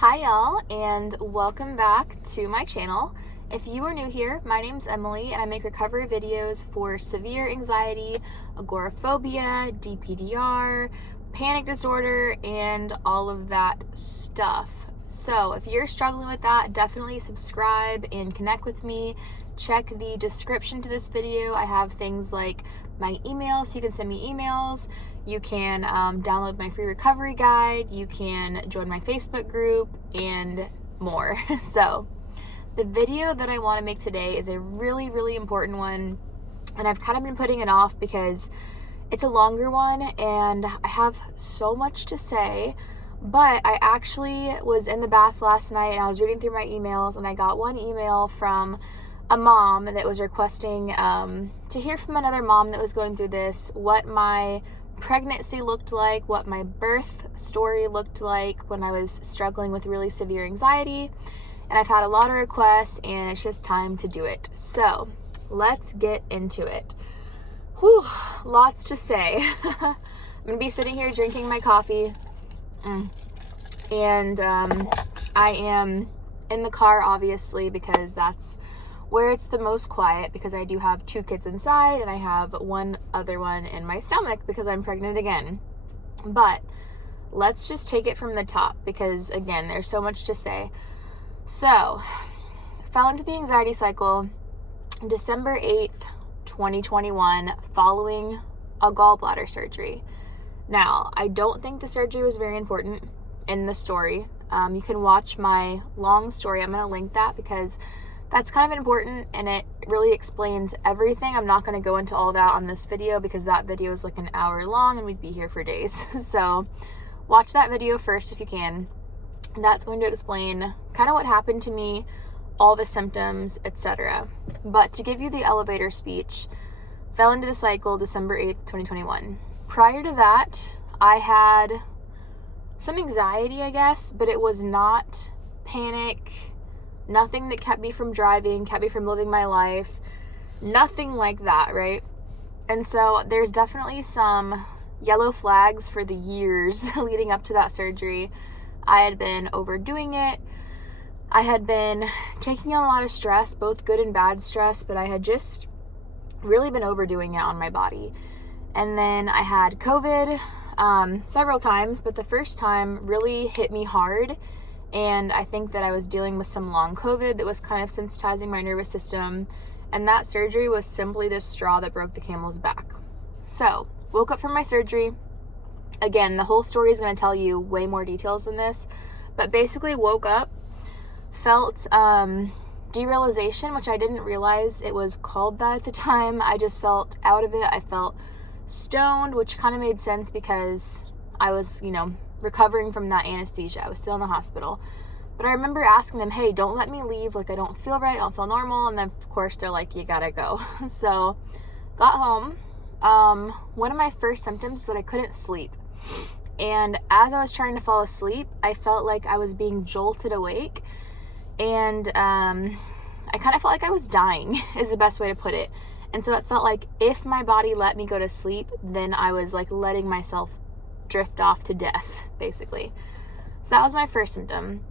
Hi y'all, and welcome back to my channel. If you are new here, my name's Emily and I make recovery videos for severe anxiety, agoraphobia, DPDR, panic disorder, and all of that stuff. So if you're struggling with that, definitely subscribe and connect with me. Check the description to this video. I have things like my email, so you can send me emails. You can download my free recovery guide. You can join my Facebook group and more. So the video that I want to make today is a really, really important one. And I've kind of been putting it off because it's a longer one and I have so much to say. But I actually was in the bath last night and I was reading through my emails and I got one email from a mom that was requesting to hear from another mom that was going through this, what my pregnancy looked like, what my birth story looked like when I was struggling with really severe anxiety. And I've had a lot of requests and it's just time to do it. So let's get into it. Whew, lots to say. I'm gonna be sitting here drinking my coffee and I am in the car obviously because that's where it's the most quiet, because I do have 2 kids inside and I have one other one in my stomach because I'm pregnant again. But let's just take it from the top because again, there's so much to say. So, fell into the anxiety cycle December 8th, 2021, following a gallbladder surgery. Now, I don't think the surgery was very important in the story. You can watch my long story. I'm going to link that because that's kind of important and it really explains everything. I'm not going to go into all that on this video because that video is like an hour long and we'd be here for days. So watch that video first if you can. That's going to explain kind of what happened to me, all the symptoms, etc. But to give you the elevator speech, fell into the cycle December 8th, 2021. Prior to that, I had some anxiety, I guess, but it was not panic. Nothing that kept me from driving, kept me from living my life. Nothing like that, right? And so there's definitely some yellow flags for the years leading up to that surgery. I had been overdoing it. I had been taking on a lot of stress, both good and bad stress, but I had just really been overdoing it on my body. And then I had COVID several times, but the first time really hit me hard. And I think that I was dealing with some long COVID that was kind of sensitizing my nervous system. And that surgery was simply the straw that broke the camel's back. So, woke up from my surgery. Again, the whole story is going to tell you way more details than this. But basically woke up, felt derealization, which I didn't realize it was called that at the time. I just felt out of it. I felt stoned, which kind of made sense because I was, recovering from that anesthesia. I was still in the hospital. But I remember asking them, hey, don't let me leave. Like, I don't feel right. I don't feel normal. And then, of course, they're like, you gotta go. So, got home. One of my first symptoms was that I couldn't sleep. And as I was trying to fall asleep, I felt like I was being jolted awake. And I kind of felt like I was dying, is the best way to put it. And so it felt like if my body let me go to sleep, then I was like letting myself drift off to death, basically. So that was my first symptom.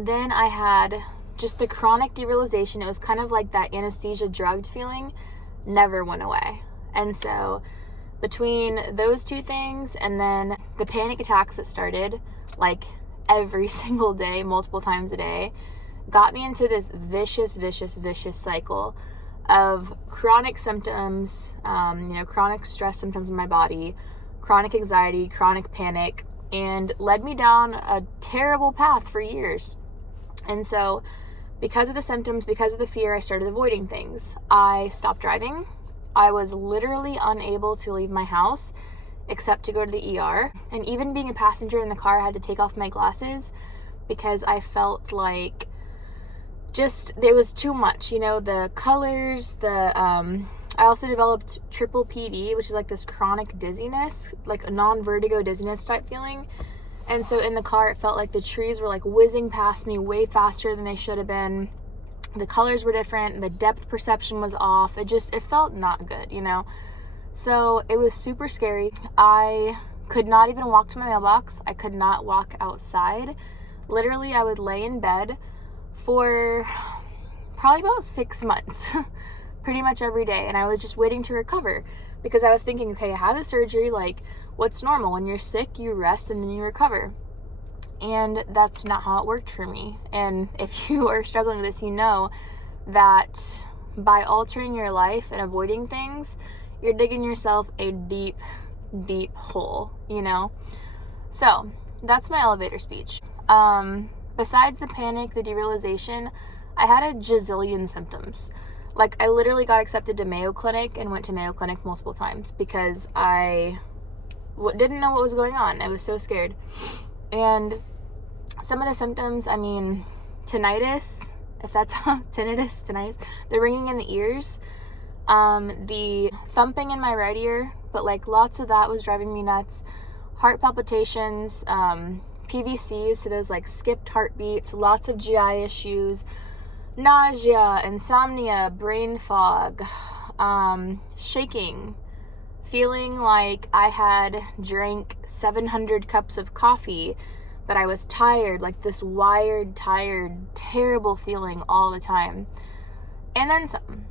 Then I had just the chronic derealization. It was kind of like that anesthesia drugged feeling never went away. And so between those two things and then the panic attacks that started like every single day, multiple times a day, got me into this vicious cycle of chronic symptoms, chronic stress symptoms in my body, chronic anxiety, chronic panic, and led me down a terrible path for years. And so because of the symptoms, because of the fear, I started avoiding things. I stopped driving. I was literally unable to leave my house except to go to the ER. And even being a passenger in the car, I had to take off my glasses because I felt like there was too much, the colors, I also developed triple PD, which is like this chronic dizziness, like a non-vertigo dizziness type feeling. And so in the car, it felt like the trees were like whizzing past me way faster than they should have been. The colors were different. The depth perception was off. It felt not good, So it was super scary. I could not even walk to my mailbox. I could not walk outside. Literally, I would lay in bed for probably about 6 months, pretty much every day. And I was just waiting to recover because I was thinking, okay, I had the surgery, like, what's normal? When you're sick, you rest and then you recover. And that's not how it worked for me. And if you are struggling with this, you know that by altering your life and avoiding things, you're digging yourself a deep, deep hole, you know? So that's my elevator speech. Besides the panic, the derealization, I had a gazillion symptoms. Like, I literally got accepted to Mayo Clinic and went to Mayo Clinic multiple times because I didn't know what was going on. I was so scared. And some of the symptoms, I mean, tinnitus, if that's tinnitus, the ringing in the ears, the thumping in my right ear, but like lots of that was driving me nuts. Heart palpitations, PVCs, so those like skipped heartbeats, lots of GI issues, nausea, insomnia, brain fog, shaking, feeling like I had drank 700 cups of coffee, but I was tired, like this wired, tired, terrible feeling all the time. And then some.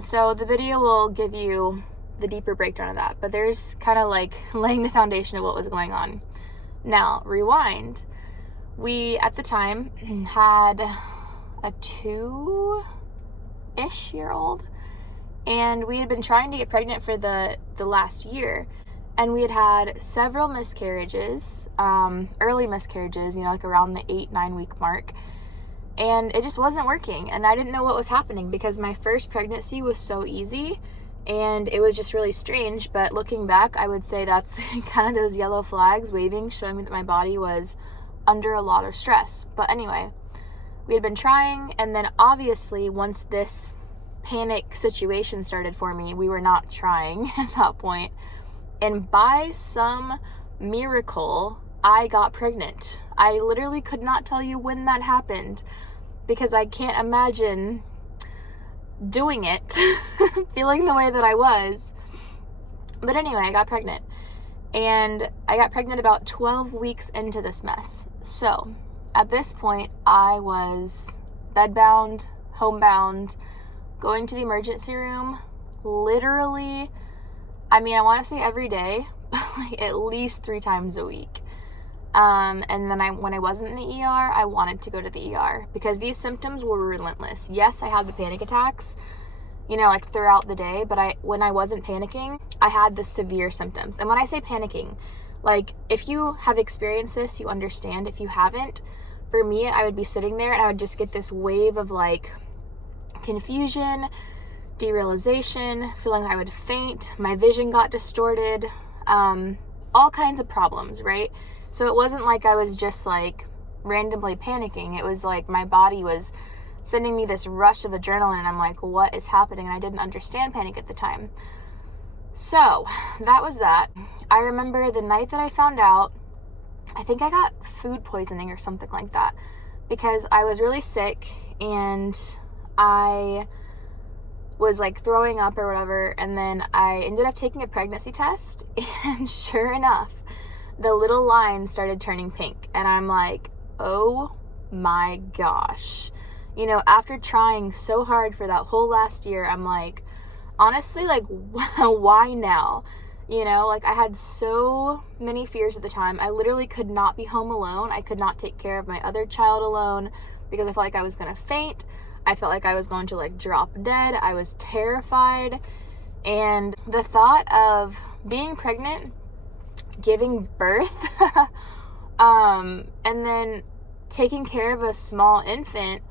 So the video will give you the deeper breakdown of that, but there's kind of like laying the foundation of what was going on. Now, rewind. We, at the time, had a 2-ish year old, and we had been trying to get pregnant for the last year, and we had had several miscarriages, early miscarriages, you know, like around the 8-9 week mark, and it just wasn't working, and I didn't know what was happening because my first pregnancy was so easy, and it was just really strange. But looking back, I would say that's kind of those yellow flags waving, showing me that my body was under a lot of stress. But anyway, we had been trying, and then obviously once this panic situation started for me, we were not trying at that point. And by some miracle, I got pregnant. I literally could not tell you when that happened because I can't imagine doing it, feeling the way that I was. But anyway, I got pregnant. And I got pregnant about 12 weeks into this mess. So at this point, I was bedbound, homebound, going to the emergency room, literally, I mean, I want to say every day, but like at least 3 times a week. And then when I wasn't in the ER, I wanted to go to the ER because these symptoms were relentless. Yes, I had the panic attacks, you know, like throughout the day, but when I wasn't panicking, I had the severe symptoms. And when I say panicking, like if you have experienced this, you understand. If you haven't, for me, I would be sitting there and I would just get this wave of like confusion, derealization, feeling like I would faint, my vision got distorted, all kinds of problems, right? So it wasn't like I was just like randomly panicking. It was like my body was sending me this rush of adrenaline and I'm like, what is happening? And I didn't understand panic at the time. So that was that. I remember the night that I found out, I think I got food poisoning or something like that because I was really sick and I was like throwing up or whatever, and then I ended up taking a pregnancy test, and sure enough, the little line started turning pink, and I'm like, oh my gosh. You know, after trying so hard for that whole last year, I'm like, honestly, like, why now? You know, like I had so many fears at the time. I literally could not be home alone. I could not take care of my other child alone because I felt like I was going to faint. I felt like I was going to like drop dead. I was terrified. And the thought of being pregnant, giving birth, and then taking care of a small infant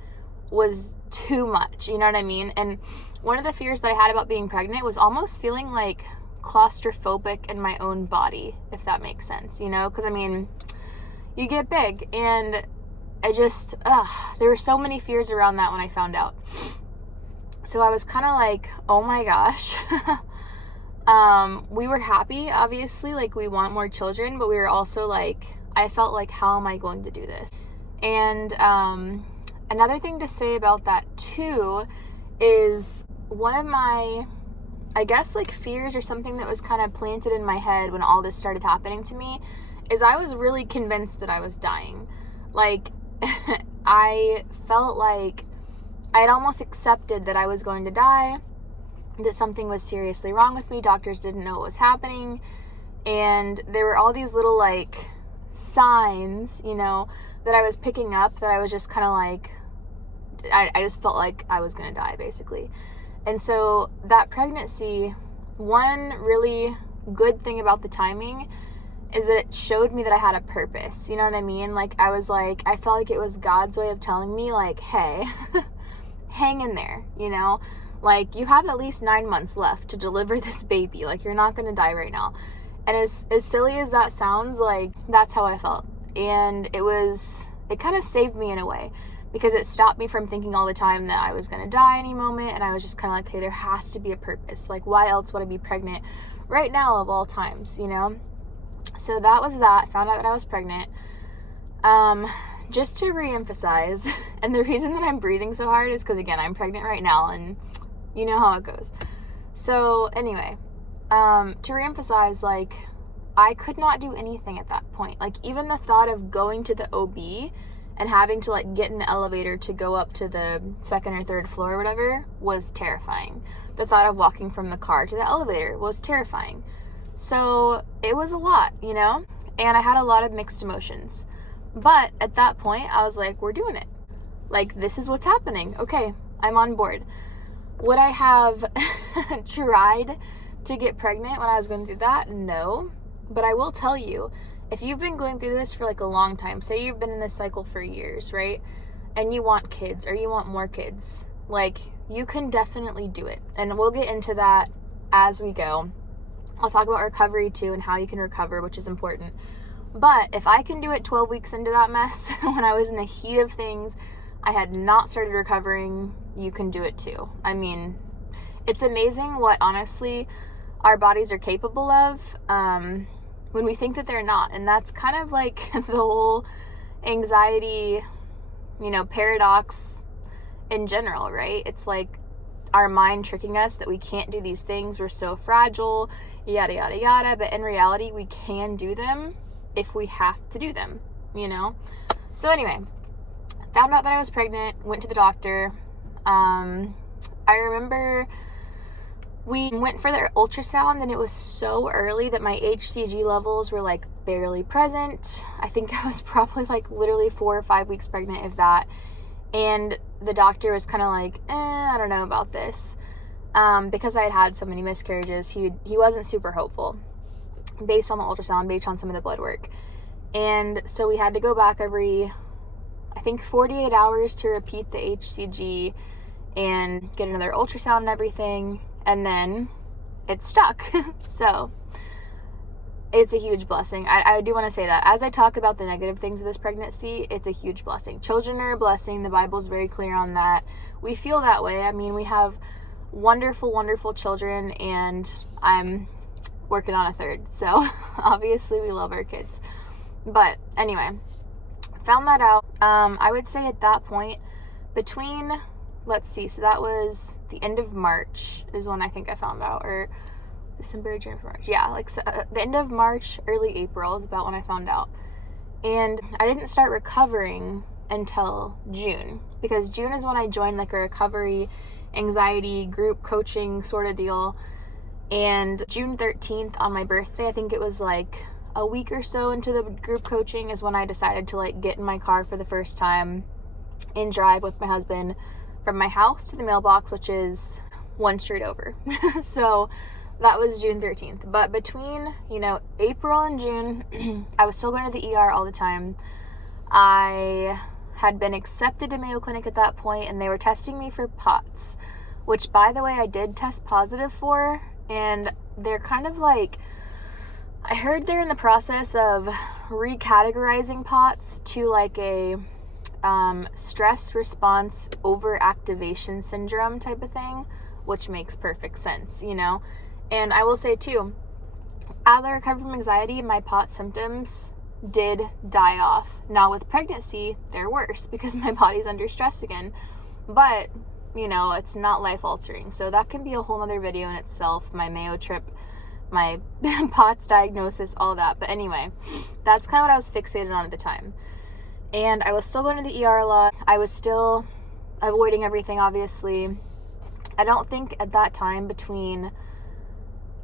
was too much. You know what I mean? And one of the fears that I had about being pregnant was almost feeling like claustrophobic in my own body, if that makes sense, you know? Because I mean, you get big, and I just, there were so many fears around that when I found out. So I was kind of like, oh my gosh. We were happy, obviously, like we want more children, but we were also like, I felt like, how am I going to do this? And another thing to say about that too is one of my, I guess like fears or something that was kind of planted in my head when all this started happening to me is I was really convinced that I was dying. Like, I felt like I had almost accepted that I was going to die, that something was seriously wrong with me. Doctors didn't know what was happening. And there were all these little, like, signs, you know, that I was picking up that I was just kind of like, I just felt like I was going to die, basically. And so that pregnancy, one really good thing about the timing is that it showed me that I had a purpose. You know what I mean? Like, I felt like it was God's way of telling me, like, hey, hang in there, you know? Like, you have at least 9 months left to deliver this baby. Like, you're not going to die right now. And as silly as that sounds, like, that's how I felt. And it kind of saved me in a way, because it stopped me from thinking all the time that I was going to die any moment. And I was just kind of like, hey, there has to be a purpose. Like, why else would I be pregnant right now of all times, you know? So that was that. Found out that I was pregnant. Just to reemphasize, and the reason that I'm breathing so hard is because, again, I'm pregnant right now, and you know how it goes. So anyway, to reemphasize, like, I could not do anything at that point. Like, even the thought of going to the OB and having to, like, get in the elevator to go up to the second or third floor or whatever was terrifying. The thought of walking from the car to the elevator was terrifying. So it was a lot, you know? And I had a lot of mixed emotions. But at that point, I was like, we're doing it. Like, this is what's happening. Okay, I'm on board. Would I have tried to get pregnant when I was going through that? No. But I will tell you, if you've been going through this for like a long time, say you've been in this cycle for years, right? And you want kids, or you want more kids, like, you can definitely do it. And we'll get into that as we go. I'll talk about recovery too, and how you can recover, which is important. But if I can do it 12 weeks into that mess, when I was in the heat of things, I had not started recovering, you can do it too. I mean, it's amazing what, honestly, our bodies are capable of when we think that they're not. And that's kind of like the whole anxiety, you know, paradox in general, right? It's like our mind tricking us that we can't do these things. We're so fragile, yada, yada, yada. But in reality, we can do them if we have to do them, you know? So anyway, found out that I was pregnant, went to the doctor. I remember we went for their ultrasound, and it was so early that my HCG levels were like barely present. I think I was probably like literally 4 or 5 weeks pregnant, if that. And the doctor was kind of like, I don't know about this. Because I had had so many miscarriages, he wasn't super hopeful based on the ultrasound, based on some of the blood work. And so we had to go back every, I think, 48 hours to repeat the HCG and get another ultrasound and everything. And then it stuck. So it's a huge blessing. I do want to say that. As I talk about the negative things of this pregnancy, it's a huge blessing. Children are a blessing. The Bible's very clear on that. We feel that way. I mean, we have wonderful, wonderful children, and I'm working on a third. So obviously we love our kids. But anyway, found that out. I would say at that point, between, let's see, so that was the end of March is when I think I found out, or December, January, March. Yeah, like so, the end of March, early April is about when I found out. And I didn't start recovering until June, because June is when I joined like a recovery anxiety group coaching sort of deal. And June 13th on my birthday, I think it was like a week or so into the group coaching, is when I decided to like get in my car for the first time and drive with my husband from my house to the mailbox, which is one street over. So that was June 13th. But between, you know, April and June, I was still going to the ER all the time. I had been accepted to Mayo Clinic at that point, and they were testing me for POTS, which, by the way, I did test positive for. And they're kind of like, I heard they're in the process of recategorizing POTS to like a stress response overactivation syndrome type of thing, which makes perfect sense, you know? And I will say too, as I recovered from anxiety, my POTS symptoms did die off. Now with pregnancy, they're worse because my body's under stress again. But, you know, it's not life-altering. So that can be a whole other video in itself, my Mayo trip, my POTS diagnosis, all that. But anyway, that's kind of what I was fixated on at the time. And I was still going to the ER a lot. I was still avoiding everything, obviously. I don't think at that time, between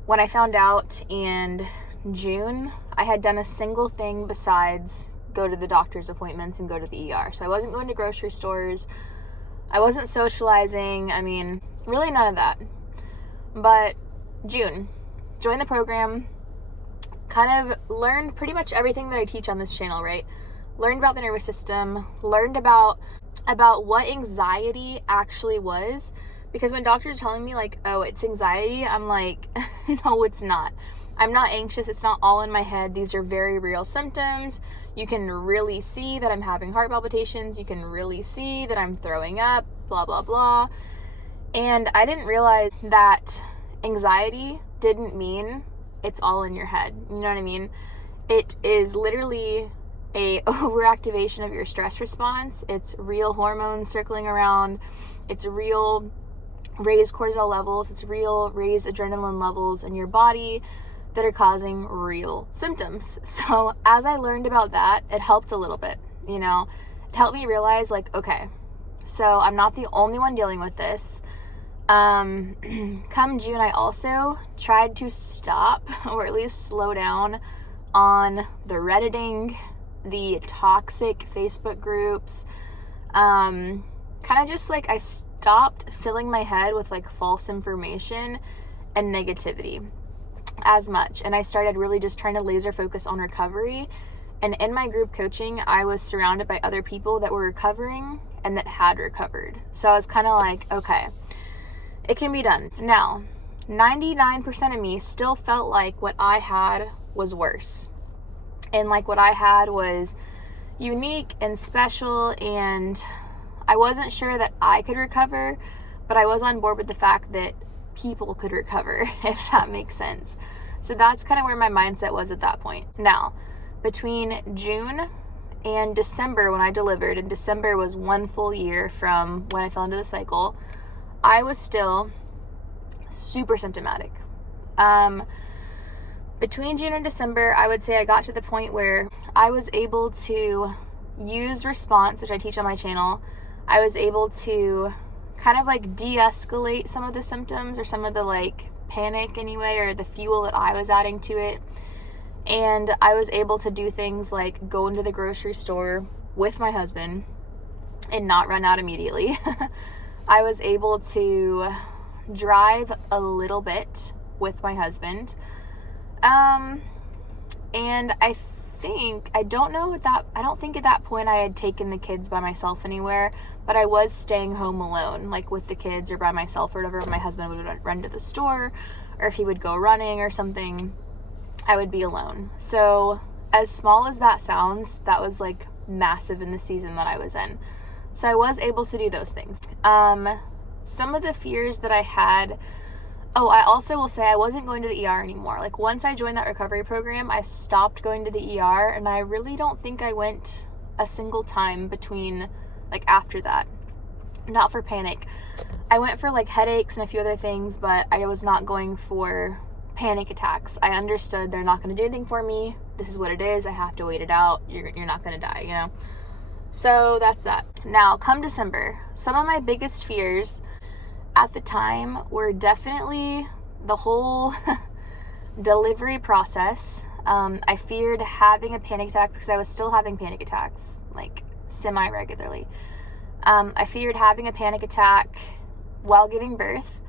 when I found out and June, I had done a single thing besides go to the doctor's appointments and go to the ER. So I wasn't going to grocery stores. I wasn't socializing. I mean, really none of that. But June, joined the program, kind of learned pretty much everything that I teach on this channel, right? Learned about the nervous system, learned about what anxiety actually was. Because when doctors are telling me like, oh, it's anxiety, I'm like, no, it's not. I'm not anxious. It's not all in my head. These are very real symptoms. You can really see that I'm having heart palpitations. You can really see that I'm throwing up, blah, blah, blah. And I didn't realize that anxiety didn't mean it's all in your head. You know what I mean? It is literally a overactivation of your stress response. It's real hormones circling around. It's real raised cortisol levels. It's real raised adrenaline levels in your body that are causing real symptoms. So as I learned about that, it helped a little bit, you know. It helped me realize like, okay, so I'm not the only one dealing with this. Come June, I also tried to stop or at least slow down on the Redditing, the toxic Facebook groups. Kind of just like I stopped filling my head with like false information and negativity as much. And I started really just trying to laser focus on recovery. And in my group coaching, I was surrounded by other people that were recovering and that had recovered. So I was kind of like, okay, it can be done. Now, 99% of me still felt like what I had was worse. And like what I had was unique and special, and I wasn't sure that I could recover, but I was on board with the fact that people could recover, if that makes sense. So that's kind of where my mindset was at that point. Now, between June and December, when I delivered, and December was 1 full year from when I fell into the cycle, I was still super symptomatic. Between June and December, I would say I got to the point where I was able to use response, which I teach on my channel. I was able to kind of like de-escalate some of the symptoms, or some of the like panic anyway, or the fuel that I was adding to it. And I was able to do things like go into the grocery store with my husband and not run out immediately. I was able to drive a little bit with my husband. And I don't think at that point I had taken the kids by myself anywhere, but I was staying home alone, like with the kids or by myself or whatever. If my husband would run to the store, or if he would go running or something, I would be alone. So as small as that sounds, that was like massive in the season that I was in. So I was able to do those things. Some of the fears that I had, I also will say I wasn't going to the ER anymore. Like once I joined that recovery program, I stopped going to the ER, and I really don't think I went a single time between, like after that. Not for panic. I went for like headaches and a few other things, but I was not going for panic attacks. I understood they're not going to do anything for me. This is what it is. I have to wait it out. You're not going to die, you know? So that's that. Now, come December, some of my biggest fears at the time were definitely the whole delivery process. I feared having a panic attack because I was still having panic attacks, like semi-regularly. I feared having a panic attack while giving birth.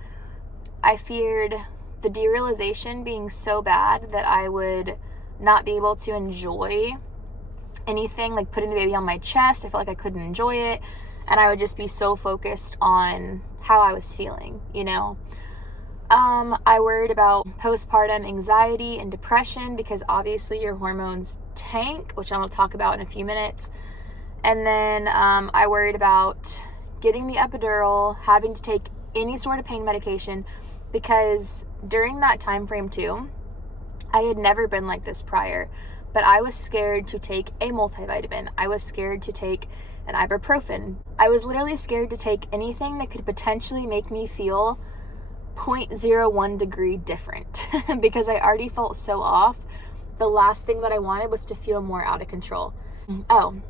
I feared the derealization being so bad that I would not be able to enjoy anything, like putting the baby on my chest. I felt like I couldn't enjoy it, and I would just be so focused on how I was feeling, you know. I worried about postpartum anxiety and depression because obviously your hormones tank, which I'm going to talk about in a few minutes. And then I worried about getting the epidural, having to take any sort of pain medication, because during that time frame too, I had never been like this prior, but I was scared to take a multivitamin. I was scared to take an ibuprofen. I was literally scared to take anything that could potentially make me feel 0.01 degree different because I already felt so off. The last thing that I wanted was to feel more out of control. Oh,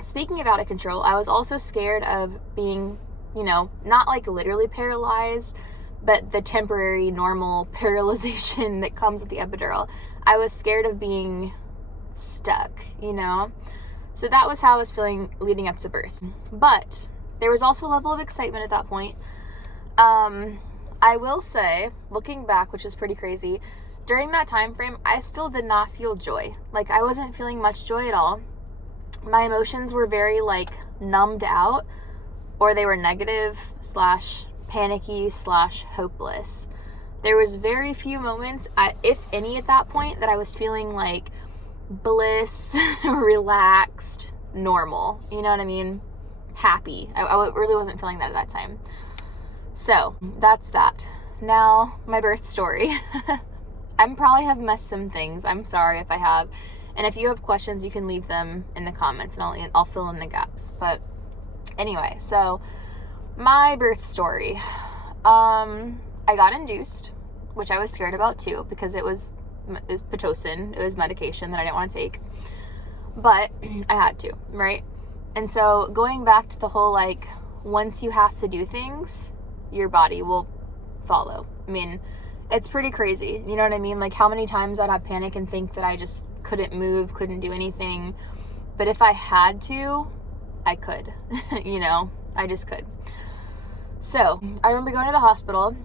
speaking of out of control, I was also scared of being, not like literally paralyzed, but the temporary normal paralyzation that comes with the epidural. I was scared of being stuck, So that was how I was feeling leading up to birth. But there was also a level of excitement at that point. I will say, looking back, which is pretty crazy, during that time frame, I still did not feel joy. Like, I wasn't feeling much joy at all. My emotions were very, like, numbed out, or they were negative / panicky / hopeless. There was very few moments, if any at that point, that I was feeling like bliss, relaxed, normal. You know what I mean? Happy. I really wasn't feeling that at that time. So that's that. Now, my birth story. I probably have missed some things. I'm sorry if I have. And if you have questions, you can leave them in the comments and I'll fill in the gaps. But anyway, so my birth story. I got induced, which I was scared about too, because it was Pitocin. It was medication that I didn't want to take. But I had to, right? And so going back to the whole, like, once you have to do things, your body will follow. I mean, it's pretty crazy. You know what I mean? Like, how many times I'd have panic and think that I just couldn't move, couldn't do anything. But if I had to, I could. I just could. So I remember going to the hospital,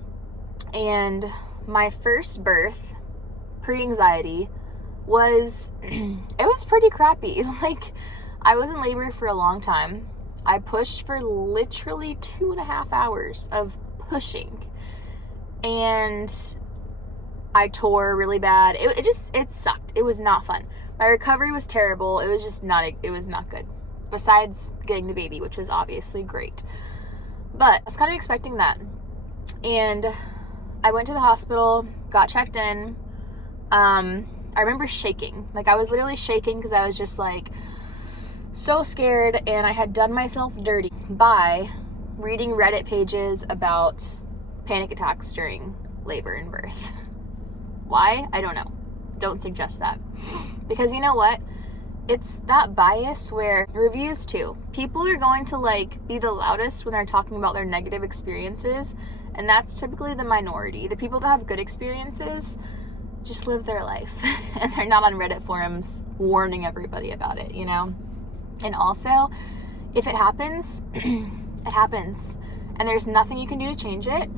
and my first birth, pre-anxiety, it was pretty crappy. Like, I was in labor for a long time. I pushed for literally 2.5 hours of pushing, and I tore really bad. It sucked. It was not fun. My recovery was terrible. It was not good. Besides getting the baby, which was obviously great. But I was kind of expecting that. And I went to the hospital, got checked in. I remember shaking. Like, I was literally shaking because I was just, like, so scared, and I had done myself dirty by reading Reddit pages about panic attacks during labor and birth. Why? I don't know. Don't suggest that. Because you know what? It's that bias where reviews too. People are going to, like, be the loudest when they're talking about their negative experiences, and that's typically the minority. The people that have good experiences just live their life, and they're not on Reddit forums warning everybody about it, And also, if it happens, it happens. And there's nothing you can do to change it.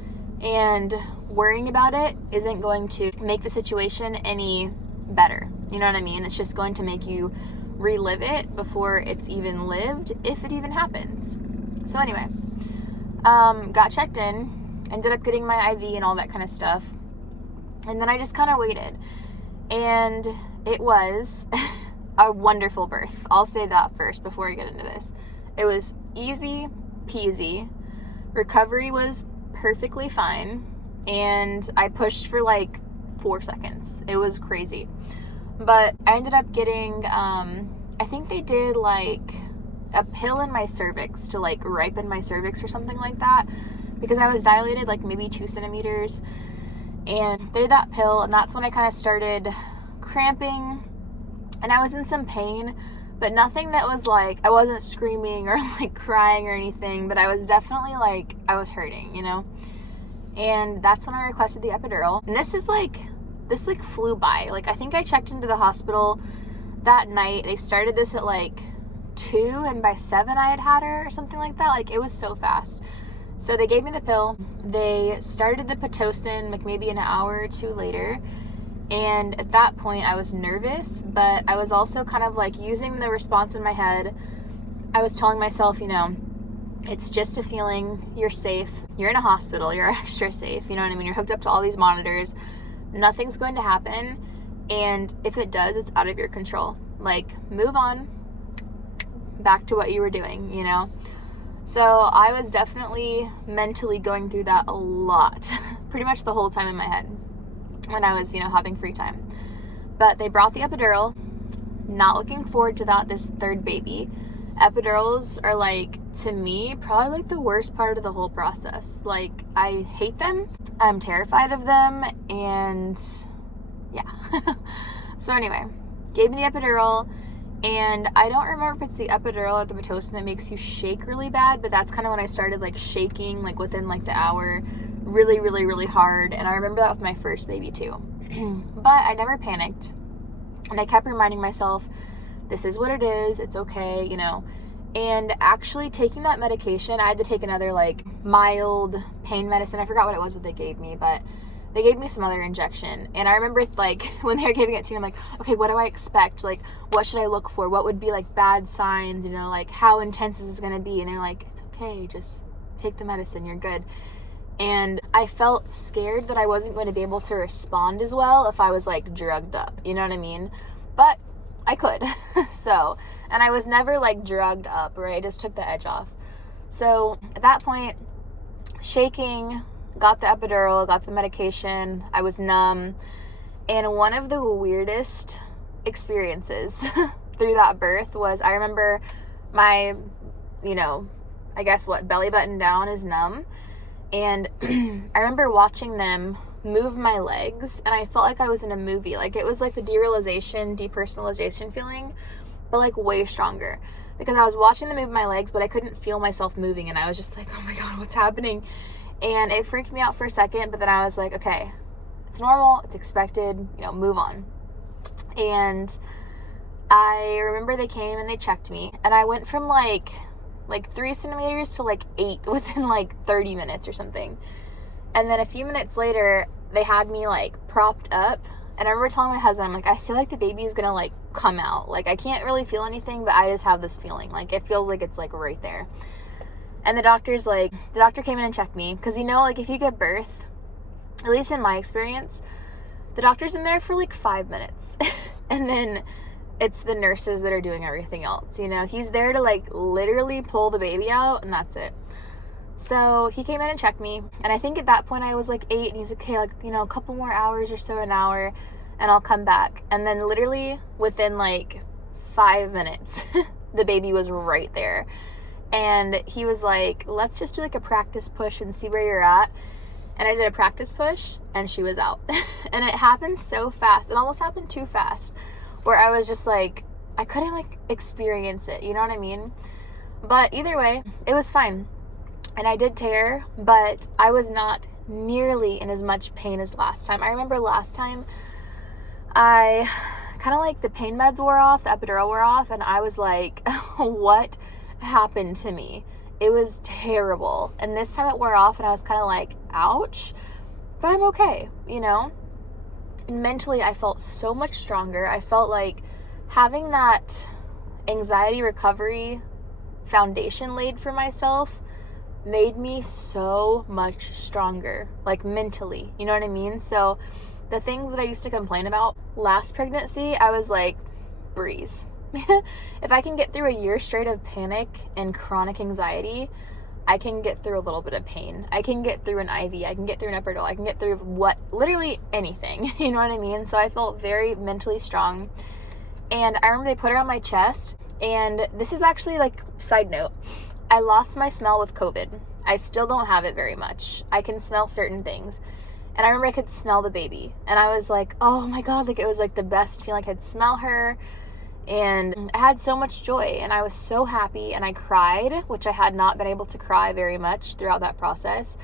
And worrying about it isn't going to make the situation any better. You know what I mean? It's just going to make you relive it before it's even lived, if it even happens. So anyway, got checked in, ended up getting my IV and all that kind of stuff. And then I just kind of waited. And it was a wonderful birth. I'll say that first before I get into this. It was easy peasy. Recovery was perfectly fine. And I pushed for like 4 seconds. It was crazy. But I ended up getting, I think they did like a pill in my cervix to like ripen my cervix or something like that. Because I was dilated like maybe 2 centimeters. And they did that pill, and that's when I kind of started cramping. And I was in some pain, but nothing that was like, I wasn't screaming or like crying or anything, but I was definitely like, I was hurting, And that's when I requested the epidural. And this flew by. Like, I think I checked into the hospital that night. They started this at like 2, and by 7 I had her or something like that. Like, it was so fast. So they gave me the pill. They started the Pitocin like maybe an hour or 2 later. And at that point I was nervous, but I was also kind of like using the response in my head. I was telling myself, it's just a feeling. You're safe. You're in a hospital. You're extra safe. You know what I mean? You're hooked up to all these monitors. Nothing's going to happen. And if it does, it's out of your control. Like, move on back to what you were doing, So I was definitely mentally going through that a lot, pretty much the whole time in my head when I was, having free time. But they brought the epidural. Not looking forward to that, this third baby. Epidurals are like, to me, probably like the worst part of the whole process. Like, I hate them. I'm terrified of them. And yeah. So anyway, gave me the epidural. And I don't remember if it's the epidural or the Pitocin that makes you shake really bad, but that's kind of when I started like shaking like within like the hour really, really, really hard. And I remember that with my first baby too. But I never panicked. And I kept reminding myself, this is what it is. It's okay, you know. And actually taking that medication, I had to take another like mild pain medicine. I forgot what it was that they gave me, but they gave me some other injection. And I remember like when they were giving it to me, I'm like, okay, what do I expect? Like, what should I look for? What would be like bad signs? You know, like how intense is this going to be? And they're like, it's okay. Just take the medicine. You're good. And I felt scared that I wasn't going to be able to respond as well if I was like drugged up. You know what I mean? But I could. So, and I was never like drugged up, right? I just took the edge off. So at that point, shaking, got the epidural, got the medication, I was numb. And one of the weirdest experiences through that birth was, I remember my, you know, I guess what, belly button down is numb. And I remember watching them move my legs, and I felt like I was in a movie. Like it was like the depersonalization feeling, but like way stronger, because I was watching them move my legs, but I couldn't feel myself moving, and I was just like, oh my God, what's happening? And it freaked me out for a second, but then I was like, okay, it's normal, it's expected, you know, move on. And I remember they came and they checked me, and I went from like 3 centimeters to like 8 within like 30 minutes or something. And then a few minutes later, they had me like propped up. And I remember telling my husband, I'm like, I feel like the baby is gonna like come out. Like I can't really feel anything, but I just have this feeling. Like it feels like it's like right there. And the doctor came in and checked me. Because you know, like if you give birth, at least in my experience, the doctor's in there for like 5 minutes. And then it's the nurses that are doing everything else. You know, he's there to like literally pull the baby out, and that's it. So he came in and checked me, and I think at that point I was like 8, and he's okay, like, you know, a couple more hours or so, an hour, and I'll come back. And then literally within like 5 minutes, the baby was right there. And he was like, let's just do like a practice push and see where you're at. And I did a practice push, and she was out. And it happened so fast. It almost happened too fast, where I was just like, I couldn't like experience it, you know what I mean? But either way, it was fine. And I did tear, but I was not nearly in as much pain as last time. I remember last time I kind of like the pain meds wore off, the epidural wore off, and I was like, what happened to me? It was terrible. And this time it wore off, and I was kind of like, ouch, but I'm okay, you know? And mentally, I felt so much stronger. I felt like having that anxiety recovery foundation laid for myself made me so much stronger, like mentally, you know what I mean? So the things that I used to complain about last pregnancy, I was like, breeze. If I can get through a year straight of panic and chronic anxiety, I can get through a little bit of pain. I can get through an IV. I can get through an epidural. I can get through literally anything. You know what I mean? So I felt very mentally strong. And I remember they put her on my chest. And this is actually like, side note, I lost my smell with COVID. I still don't have it very much. I can smell certain things. And I remember I could smell the baby. And I was like, oh my God, like it was like the best feeling. I could smell her. And I had so much joy, and I was so happy, and I cried, which I had not been able to cry very much throughout that process.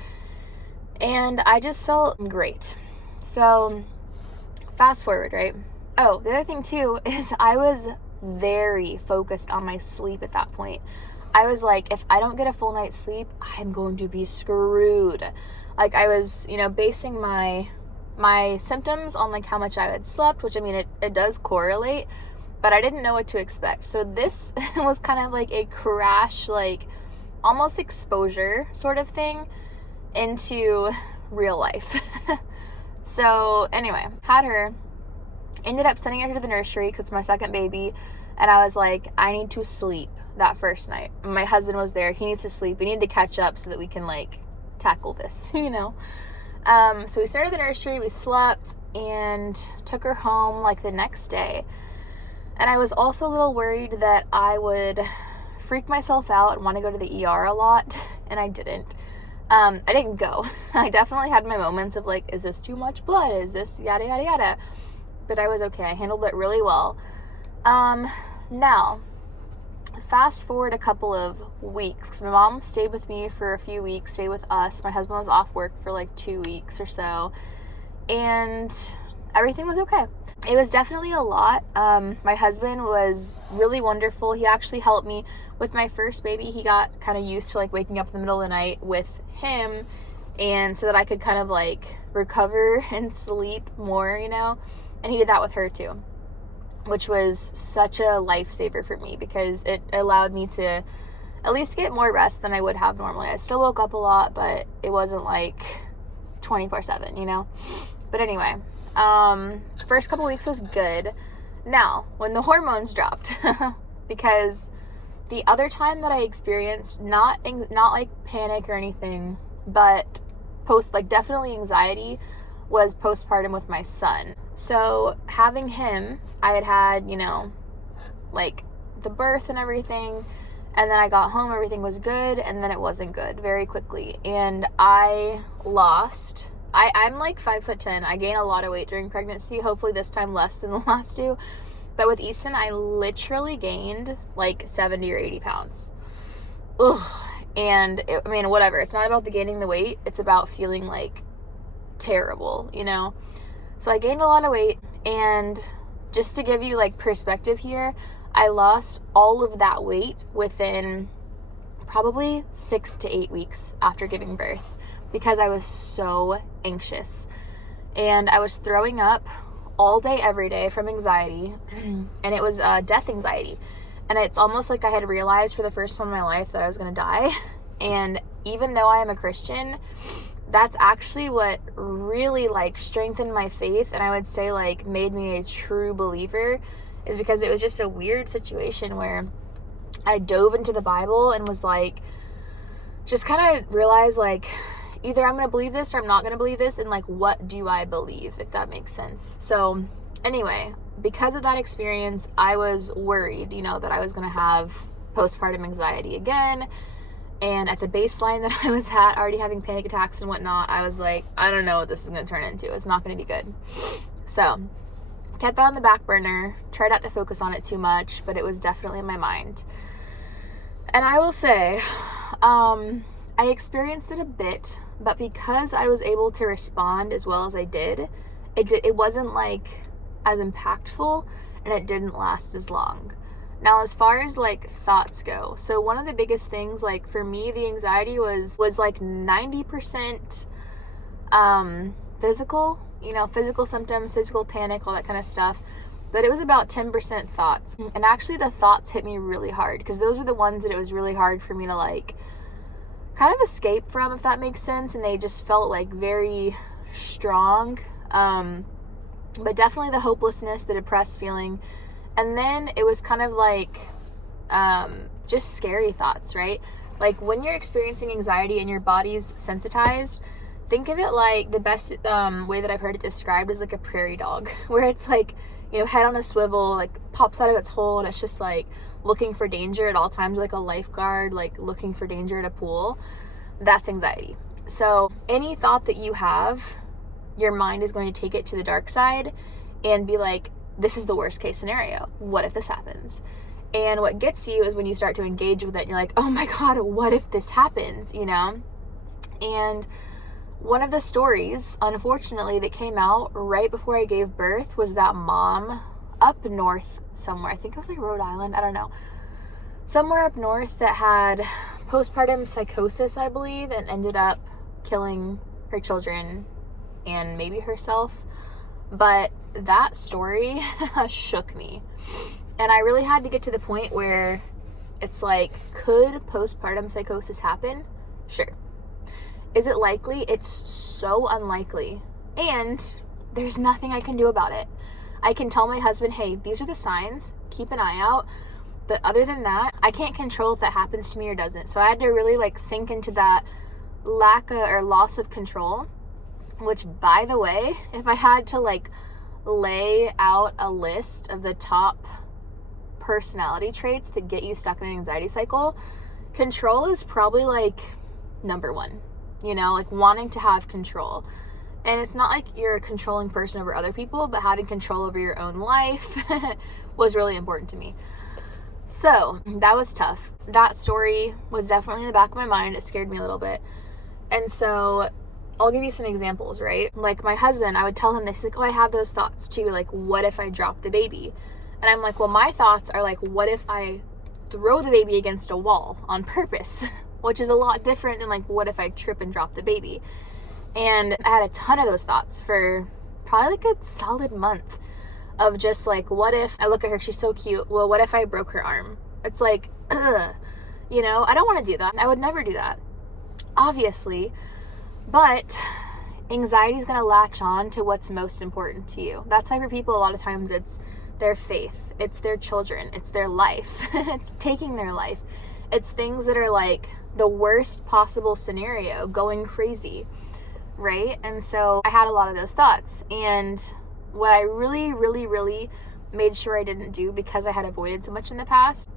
And I just felt great. So fast forward, right? Oh, the other thing too is I was very focused on my sleep at that point. I was like, if I don't get a full night's sleep, I'm going to be screwed. Like I was, you know, basing my symptoms on like how much I had slept, which I mean, it does correlate, but I didn't know what to expect. So this was kind of like a crash, like almost exposure sort of thing into real life. So anyway, had her, ended up sending her to the nursery because it's my second baby. And I was like, I need to sleep that first night. My husband was there. He needs to sleep. We need to catch up so that we can like tackle this, you know? So we started the nursery, we slept, and took her home like the next day. And I was also a little worried that I would freak myself out and want to go to the ER a lot, and I didn't. I didn't go. I definitely had my moments of like, is this too much blood? Is this yada, yada, yada? But I was okay. I handled it really well. Now, fast forward a couple of weeks, because my mom stayed with me for a few weeks, stayed with us. My husband was off work for like 2 weeks or so, and everything was okay. It was definitely a lot. My husband was really wonderful. He actually helped me with my first baby. He got kind of used to like waking up in the middle of the night with him, and so that I could kind of like recover and sleep more, you know, and he did that with her too, which was such a lifesaver for me because it allowed me to at least get more rest than I would have normally. I still woke up a lot, but it wasn't like 24/7, you know? But anyway, first couple weeks was good. Now, when the hormones dropped, because the other time that I experienced, not like panic or anything, but definitely anxiety, was postpartum with my son. So having him, I had, you know, like the birth and everything, and then I got home, everything was good, and then it wasn't good very quickly. And I'm like 5'10". I gain a lot of weight during pregnancy, hopefully this time less than the last two. But with Easton, I literally gained like 70 or 80 pounds. Ugh. And whatever. It's not about the gaining the weight. It's about feeling like terrible, you know? So I gained a lot of weight, and just to give you like perspective here, I lost all of that weight within probably 6 to 8 weeks after giving birth because I was so anxious, and I was throwing up all day every day from anxiety, and it was death anxiety. And it's almost like I had realized for the first time in my life that I was going to die. And even though I am a Christian, that's actually what really like strengthened my faith, and I would say like made me a true believer, is because it was just a weird situation where I dove into the Bible and was like, just kind of realized like, either I'm going to believe this or I'm not going to believe this, and like, what do I believe, if that makes sense. So anyway, because of that experience, I was worried, you know, that I was going to have postpartum anxiety again. And at the baseline that I was at, already having panic attacks and whatnot, I was like, I don't know what this is going to turn into. It's not going to be good. So kept that on the back burner, tried not to focus on it too much, but it was definitely in my mind. And I will say, I experienced it a bit, but because I was able to respond as well as I did, it wasn't like as impactful, and it didn't last as long. Now, as far as like thoughts go, so one of the biggest things, like for me, the anxiety was like 90% physical, you know, physical symptom, physical panic, all that kind of stuff. But it was about 10% thoughts. And actually the thoughts hit me really hard, because those were the ones that it was really hard for me to like kind of escape from, if that makes sense. And they just felt like very strong. But definitely the hopelessness, the depressed feeling. And then it was kind of like just scary thoughts, right? Like when you're experiencing anxiety and your body's sensitized, think of it like the best way that I've heard it described is like a prairie dog, where it's like, you know, head on a swivel, like pops out of its hole, and it's just like looking for danger at all times, like a lifeguard, like looking for danger at a pool. That's anxiety. So any thought that you have, your mind is going to take it to the dark side and be like, this is the worst case scenario. What if this happens? And what gets you is when you start to engage with it and you're like, oh my God, what if this happens, you know? And one of the stories, unfortunately, that came out right before I gave birth was that mom up north somewhere, I think it was like Rhode Island, I don't know, somewhere up north, that had postpartum psychosis, I believe, and ended up killing her children and maybe herself. But that story shook me. And I really had to get to the point where it's like, could postpartum psychosis happen? Sure. Is it likely? It's so unlikely. And there's nothing I can do about it. I can tell my husband, hey, these are the signs, keep an eye out. But other than that, I can't control if that happens to me or doesn't. So I had to really like sink into that lack of, or loss of control. Which, by the way, if I had to like lay out a list of the top personality traits that get you stuck in an anxiety cycle, control is probably like number one, you know, like wanting to have control. And it's not like you're a controlling person over other people, but having control over your own life was really important to me. So that was tough. That story was definitely in the back of my mind. It scared me a little bit. And so I'll give you some examples, right? Like my husband, I would tell him this, like, oh, I have those thoughts too. Like, what if I drop the baby? And I'm like, well, my thoughts are like, what if I throw the baby against a wall on purpose? Which is a lot different than like, what if I trip and drop the baby? And I had a ton of those thoughts for probably like a solid month of just like, what if I look at her, she's so cute. Well, what if I broke her arm? It's like, ugh, you know, I don't want to do that. I would never do that, obviously. But anxiety is going to latch on to what's most important to you. That's why for people, a lot of times it's their faith, it's their children, it's their life, it's taking their life. It's things that are like the worst possible scenario, going crazy, right? And so I had a lot of those thoughts. And what I really, really, really made sure I didn't do, because I had avoided so much in the past,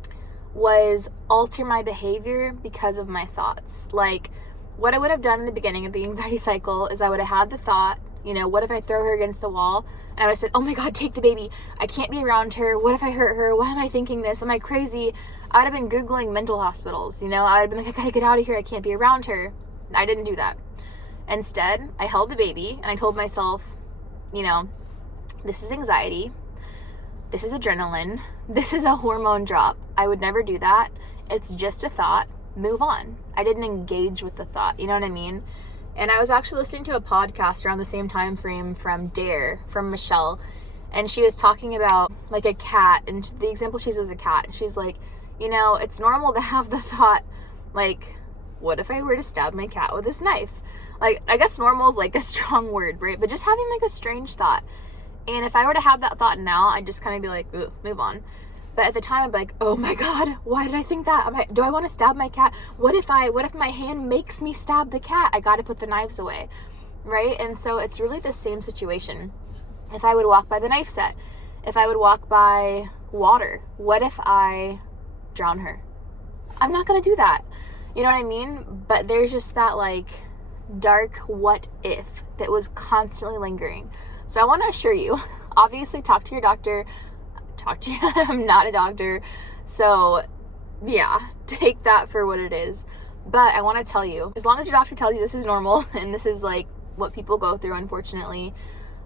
was alter my behavior because of my thoughts. Like, what I would have done in the beginning of the anxiety cycle is I would have had the thought, you know, what if I throw her against the wall? And I would have said, oh my God, take the baby. I can't be around her. What if I hurt her? Why am I thinking this? Am I crazy? I would have been Googling mental hospitals, you know? I would have been like, I gotta get out of here. I can't be around her. I didn't do that. Instead, I held the baby and I told myself, you know, this is anxiety. This is adrenaline. This is a hormone drop. I would never do that. It's just a thought. Move on. I didn't engage with the thought. You know what I mean? And I was actually listening to a podcast around the same time frame from Dare, from Michelle. And she was talking about like a cat. And the example she used was a cat. And she's like, you know, it's normal to have the thought, like, what if I were to stab my cat with this knife? Like, I guess normal is like a strong word, right? But just having like a strange thought. And if I were to have that thought now, I'd just kind of be like, ugh, move on. But at the time, I'd be like, oh my God, why did I think that? Do I want to stab my cat? What if my hand makes me stab the cat? I got to put the knives away, right? And so it's really the same situation. If I would walk by the knife set, if I would walk by water, what if I drown her? I'm not going to do that. You know what I mean? But there's just that like dark what if that was constantly lingering. So I want to assure you, obviously talk to your doctor. I'm not a doctor. So yeah, take that for what it is. But I want to tell you, as long as your doctor tells you this is normal and this is like what people go through, unfortunately,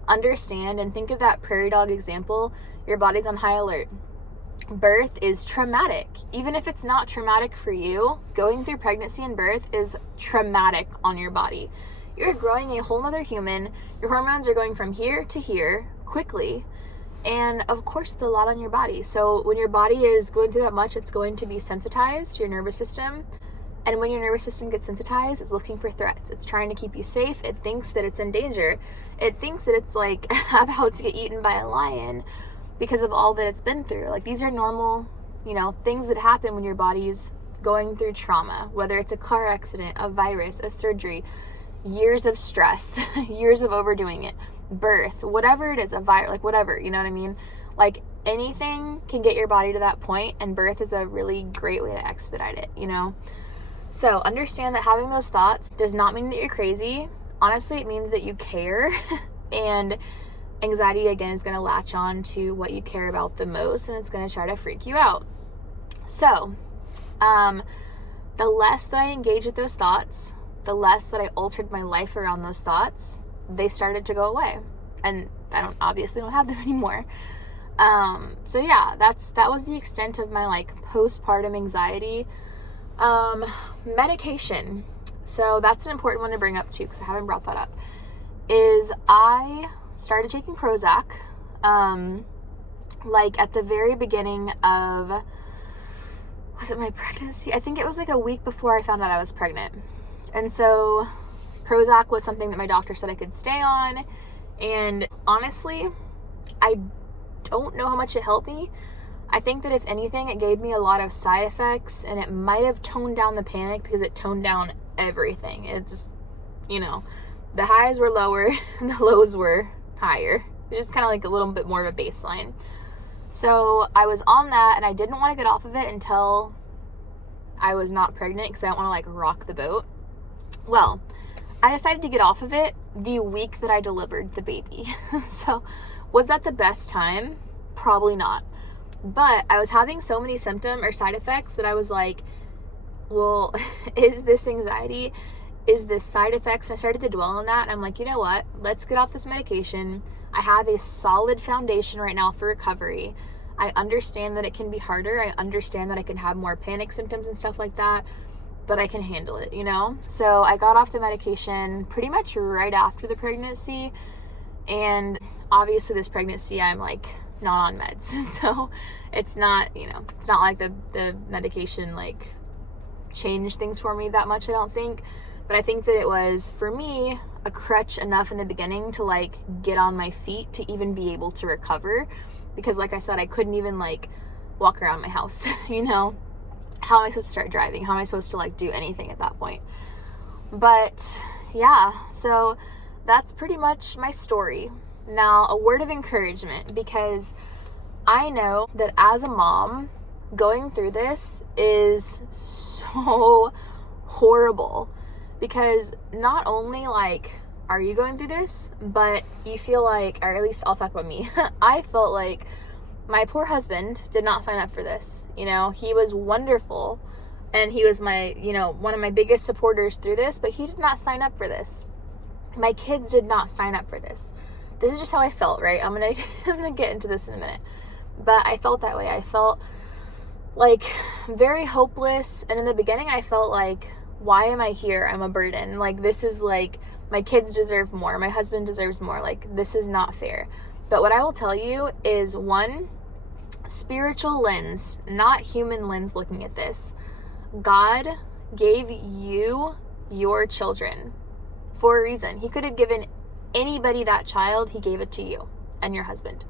understand and think of that prairie dog example. Your body's on high alert. Birth is traumatic. Even if it's not traumatic for you, going through pregnancy and birth is traumatic on your body. You're growing a whole nother human. Your hormones are going from here to here quickly. And of course, it's a lot on your body. So when your body is going through that much, it's going to be sensitized to your nervous system. And when your nervous system gets sensitized, it's looking for threats. It's trying to keep you safe. It thinks that it's in danger. It thinks that it's like about to get eaten by a lion because of all that it's been through. Like, these are normal, you know, things that happen when your body's going through trauma, whether it's a car accident, a virus, a surgery, years of stress, years of overdoing it, birth, whatever it is, a virus, like whatever, you know what I mean? Like, anything can get your body to that point, and birth is a really great way to expedite it, you know? So understand that having those thoughts does not mean that you're crazy. Honestly, it means that you care. And anxiety, again, is going to latch on to what you care about the most, and it's going to try to freak you out. So the less that I engage with those thoughts, the less that I altered my life around those thoughts, they started to go away. And I obviously don't have them anymore. So yeah, that was the extent of my like postpartum anxiety. Medication. So that's an important one to bring up too, because I haven't brought that up. Is I started taking Prozac, like at the very beginning of, was it my pregnancy? I think it was like a week before I found out I was pregnant. And so Prozac was something that my doctor said I could stay on. And honestly, I don't know how much it helped me. I think that if anything, it gave me a lot of side effects, and it might have toned down the panic because it toned down everything. It just, you know, the highs were lower, the lows were higher. It was kind of like a little bit more of a baseline. So I was on that, and I didn't want to get off of it until I was not pregnant because I don't want to like rock the boat. Well, I decided to get off of it the week that I delivered the baby. So was that the best time? Probably not. But I was having so many symptoms or side effects that I was like, well, is this anxiety? Is this side effects? And I started to dwell on that. And I'm like, you know what? Let's get off this medication. I have a solid foundation right now for recovery. I understand that it can be harder. I understand that I can have more panic symptoms and stuff like that, but I can handle it, you know? So I got off the medication pretty much right after the pregnancy. And obviously this pregnancy, I'm like not on meds. So it's not, you know, it's not like the medication like changed things for me that much, I don't think. But I think that it was, for me, a crutch enough in the beginning to like get on my feet to even be able to recover. Because like I said, I couldn't even like walk around my house, you know? How am I supposed to start driving? How am I supposed to like do anything at that point? But yeah, so that's pretty much my story. Now, a word of encouragement, because I know that as a mom, going through this is so horrible, because not only like are you going through this, but you feel like, or at least I'll talk about me, I felt like my poor husband did not sign up for this. You know, he was wonderful and he was my, you know, one of my biggest supporters through this, but he did not sign up for this. My kids did not sign up for this. This is just how I felt, right? I'm gonna get into this in a minute. But I felt that way. I felt like very hopeless. And in the beginning, I felt like, why am I here? I'm a burden. Like, this is like, my kids deserve more. My husband deserves more. Like, this is not fair. But what I will tell you is, one, spiritual lens, not human lens looking at this. God gave you your children for a reason. He could have given anybody that child. He gave it to you and your husband.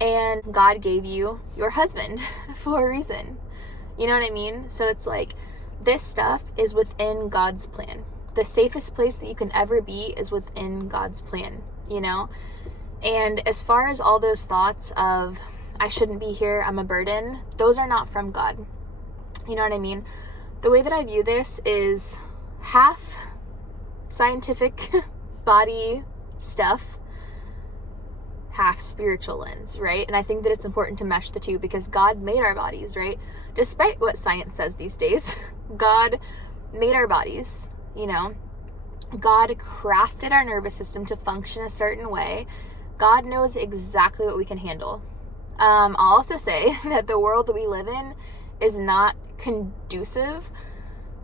And God gave you your husband for a reason. You know what I mean? So it's like, this stuff is within God's plan. The safest place that you can ever be is within God's plan, you know? And as far as all those thoughts of, I shouldn't be here, I'm a burden, those are not from God. You know what I mean? The way that I view this is half scientific body stuff, half spiritual lens, right? And I think that it's important to mesh the two, because God made our bodies, right? Despite what science says these days, God made our bodies, you know? God crafted our nervous system to function a certain way. God knows exactly what we can handle. I'll also say that the world that we live in is not conducive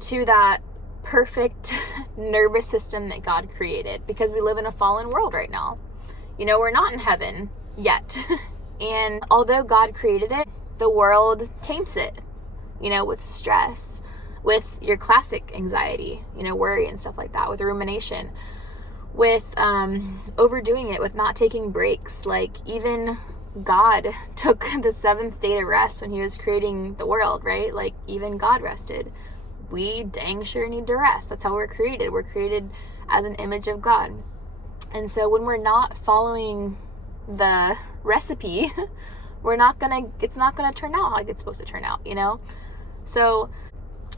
to that perfect nervous system that God created, because we live in a fallen world right now. You know, we're not in heaven yet. And although God created it, the world taints it, you know, with stress, with your classic anxiety, you know, worry and stuff like that, with rumination, with overdoing it, with not taking breaks. Like, even God took the seventh day to rest when he was creating the world, right? Like, even God rested. We dang sure need to rest. That's how we're created. We're created as an image of God. And so when we're not following the recipe, it's not gonna turn out like it's supposed to turn out, you know? So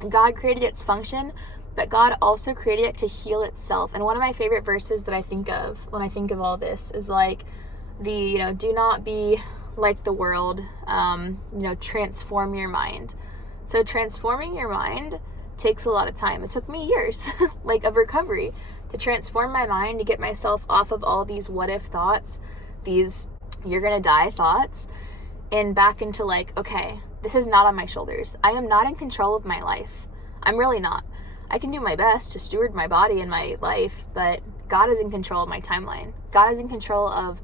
God created its function, but God also created it to heal itself. And one of my favorite verses that I think of when I think of all this is like you know, do not be like the world, you know, transform your mind. So transforming your mind takes a lot of time. It took me years like of recovery to transform my mind, to get myself off of all these what if thoughts, these you're gonna die thoughts, and back into like, okay, this is not on my shoulders. I am not in control of my life. I'm really not. I can do my best to steward my body and my life, but God is in control of my timeline. God is in control of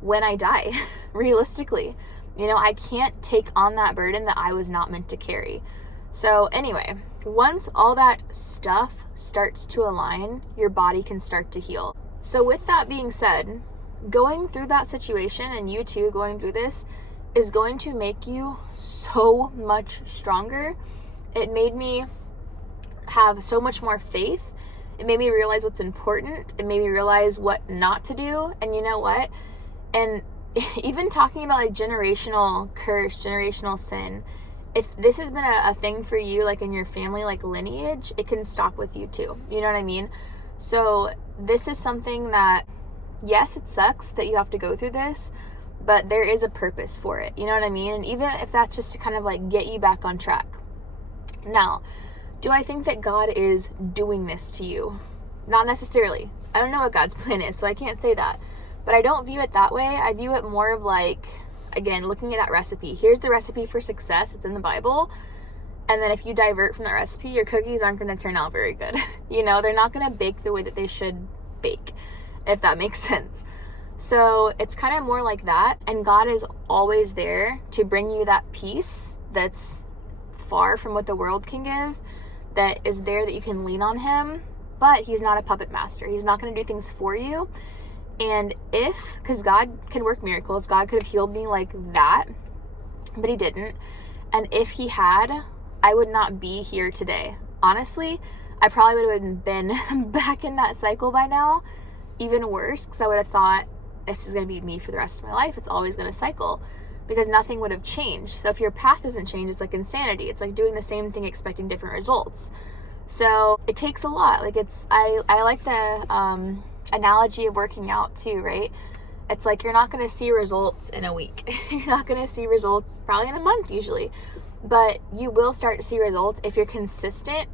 when I die, realistically. You know, I can't take on that burden that I was not meant to carry. So anyway, once all that stuff starts to align, your body can start to heal. So with that being said, going through that situation, and you too going through this, is going to make you so much stronger. It made me have so much more faith. It made me realize what's important. It made me realize what not to do. And you know what? And even talking about like generational curse, generational sin, if this has been a thing for you, like in your family, like lineage, it can stop with you too. You know what I mean? So this is something that, yes, it sucks that you have to go through this, but there is a purpose for it. You know what I mean? And even if that's just to kind of like get you back on track. Now, do I think that God is doing this to you? Not necessarily. I don't know what God's plan is, so I can't say that. But I don't view it that way. I view it more of like, again, looking at that recipe. Here's the recipe for success. It's in the Bible. And then if you divert from that recipe, your cookies aren't going to turn out very good. You know, they're not going to bake the way that they should bake, if that makes sense. So it's kind of more like that. And God is always there to bring you that peace that's far from what the world can give, that is there that you can lean on him. But he's not a puppet master. He's not going to do things for you. And because God can work miracles, God could have healed me like that, but he didn't. And if he had, I would not be here today. Honestly, I probably would have been back in that cycle by now, even worse, because I would have thought, this is going to be me for the rest of my life. It's always going to cycle, because nothing would have changed. So if your path doesn't change, it's like insanity. It's like doing the same thing, expecting different results. So it takes a lot. Like I like the analogy of working out too, right? It's like you're not going to see results in a week. You're not going to see results probably in a month usually. But you will start to see results if you're consistent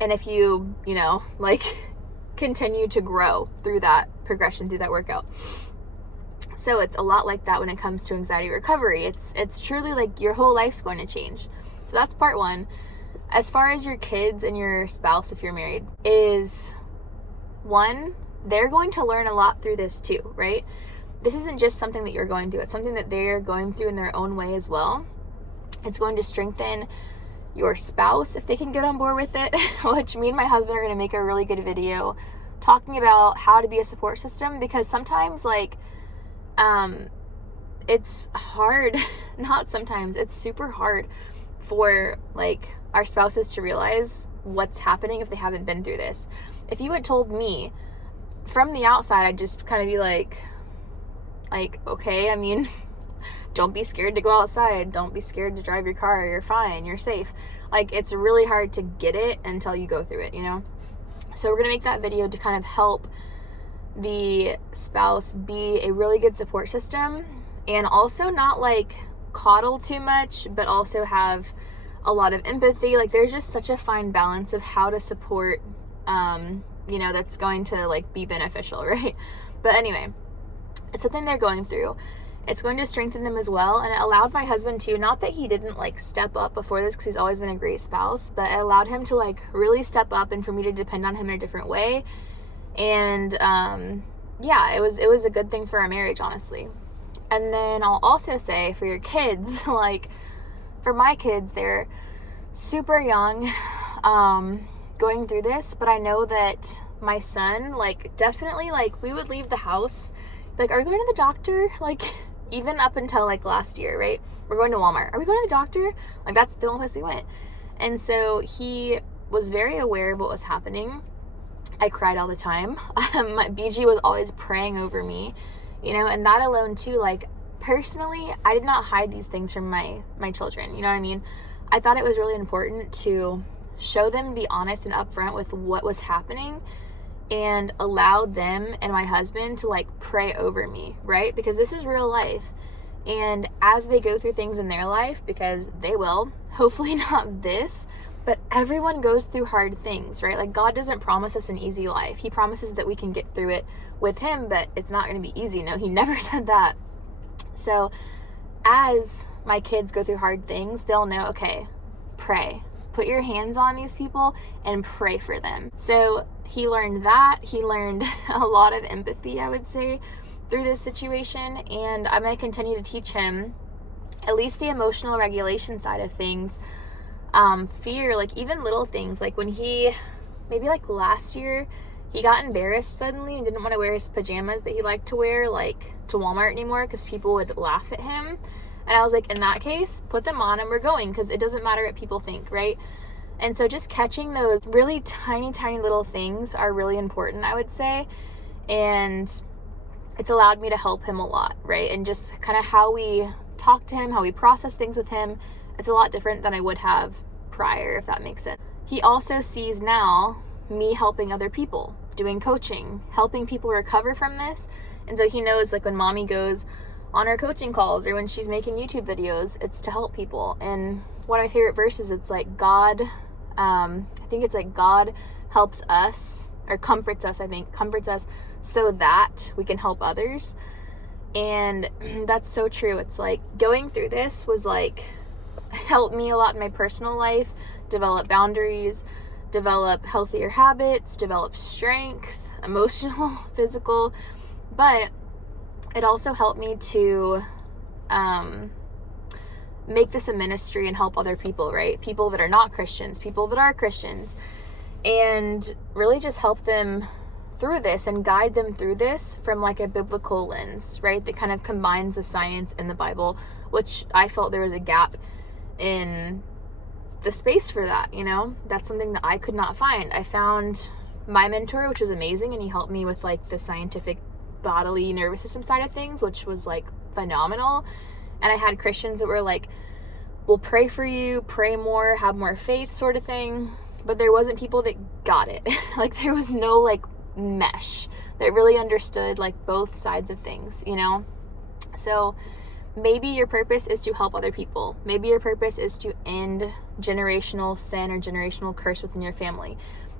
and if you like continue to grow through that progression, through that workout. So it's a lot like that when it comes to anxiety recovery. It's truly like your whole life's going to change. So that's part one. As far as your kids and your spouse, if you're married, is one, they're going to learn a lot through this too, right? This isn't just something that you're going through. It's something that they're going through in their own way as well. It's going to strengthen your spouse if they can get on board with it, which me and my husband are going to make a really good video talking about how to be a support system, because sometimes it's hard, not sometimes, it's super hard for like our spouses to realize what's happening if they haven't been through this. If you had told me from the outside, I'd just kind of be like, okay, I mean, don't be scared to go outside. Don't be scared to drive your car. You're fine. You're safe. Like, it's really hard to get it until you go through it, you know? So we're going to make that video to kind of help the spouse be a really good support system, and also not like coddle too much, but also have a lot of empathy. Like, there's just such a fine balance of how to support, that's going to like be beneficial, right? But anyway, it's something they're going through. It's going to strengthen them as well. And it allowed my husband to, not that he didn't like step up before this, because he's always been a great spouse, but it allowed him to like really step up and for me to depend on him in a different way. And it was a good thing for our marriage, honestly. And then I'll also say for your kids, like for my kids, they're super young, going through this, but I know that my son, like, definitely, like, we would leave the house, like, are we going to the doctor? Like, even up until like last year, right? We're going to Walmart. Are we going to the doctor? Like, that's the only place we went. And so he was very aware of what was happening. I cried all the time. My BG was always praying over me, and that alone too, like, personally, I did not hide these things from my children. You know what I mean? I thought it was really important to show them, be honest and upfront with what was happening, and allow them and my husband to like pray over me, right? Because this is real life. And as they go through things in their life, because they will, hopefully not this, but everyone goes through hard things, right? Like, God doesn't promise us an easy life. He promises that we can get through it with him, but it's not going to be easy. No, he never said that. So as my kids go through hard things, they'll know, okay, pray. Put your hands on these people and pray for them. So he learned that. He learned a lot of empathy, I would say, through this situation. And I'm going to continue to teach him at least the emotional regulation side of things. Fear, like even little things, like when he, maybe like last year, he got embarrassed suddenly and didn't want to wear his pajamas that he liked to wear, like, to Walmart anymore because people would laugh at him. And I was like, in that case, put them on and we're going, because it doesn't matter what people think, right? And so just catching those really tiny, tiny little things are really important, I would say. And it's allowed me to help him a lot, right? And just kind of how we talk to him, how we process things with him, it's a lot different than I would have prior, if that makes sense. He also sees now me helping other people, doing coaching, helping people recover from this. And so he knows, like, when mommy goes, on our coaching calls or when she's making YouTube videos. It's to help people. And one of my favorite verses, it's like God, I think it's like God helps us, or comforts us, comforts us so that we can help others. And that's so true. It's like going through this was like, helped me a lot in my personal life, develop boundaries, develop healthier habits, develop strength, emotional, physical, but it also helped me to make this a ministry and help other people, right? People that are not Christians, people that are Christians, and really just help them through this and guide them through this from like a biblical lens, right? That kind of combines the science and the Bible, which I felt there was a gap in the space for that, you know? That's something that I could not find. I found my mentor, which was amazing, and he helped me with like the scientific bodily nervous system side of things, which was like phenomenal. And I had Christians that were like, we'll pray for you, pray more, have more faith sort of thing. But there wasn't people that got it. Like there was no like mesh that really understood like both sides of things, you know? So maybe your purpose is to help other people. Maybe your purpose is to end generational sin or generational curse within your family.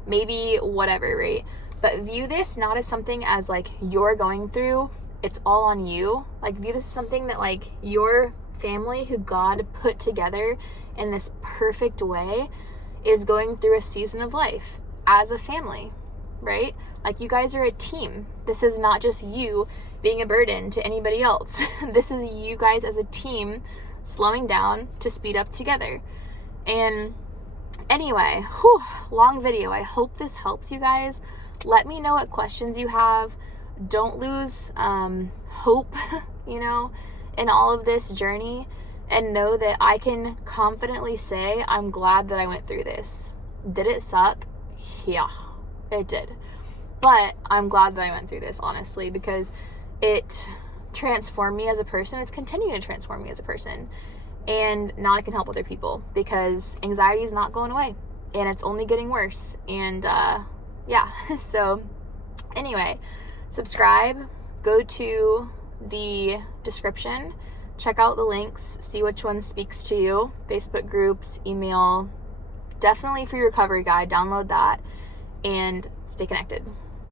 Maybe whatever, right? But view this not as something as like you're going through, it's all on you. Like view this as something that like your family who God put together in this perfect way is going through a season of life as a family, right? Like you guys are a team. This is not just you being a burden to anybody else. This is you guys as a team slowing down to speed up together. And anyway, long video. I hope this helps you guys. Let me know what questions you have. Don't lose hope, you know, in all of this journey, and know that I can confidently say I'm glad that I went through this. Did it suck? Yeah, it did. But I'm glad that I went through this, honestly, because it transformed me as a person. It's continuing to transform me as a person. And now I can help other people because anxiety is not going away and it's only getting worse. And yeah, so anyway, subscribe, go to the description, check out the links, see which one speaks to you, Facebook groups, email, definitely free recovery guide, download that, and stay connected.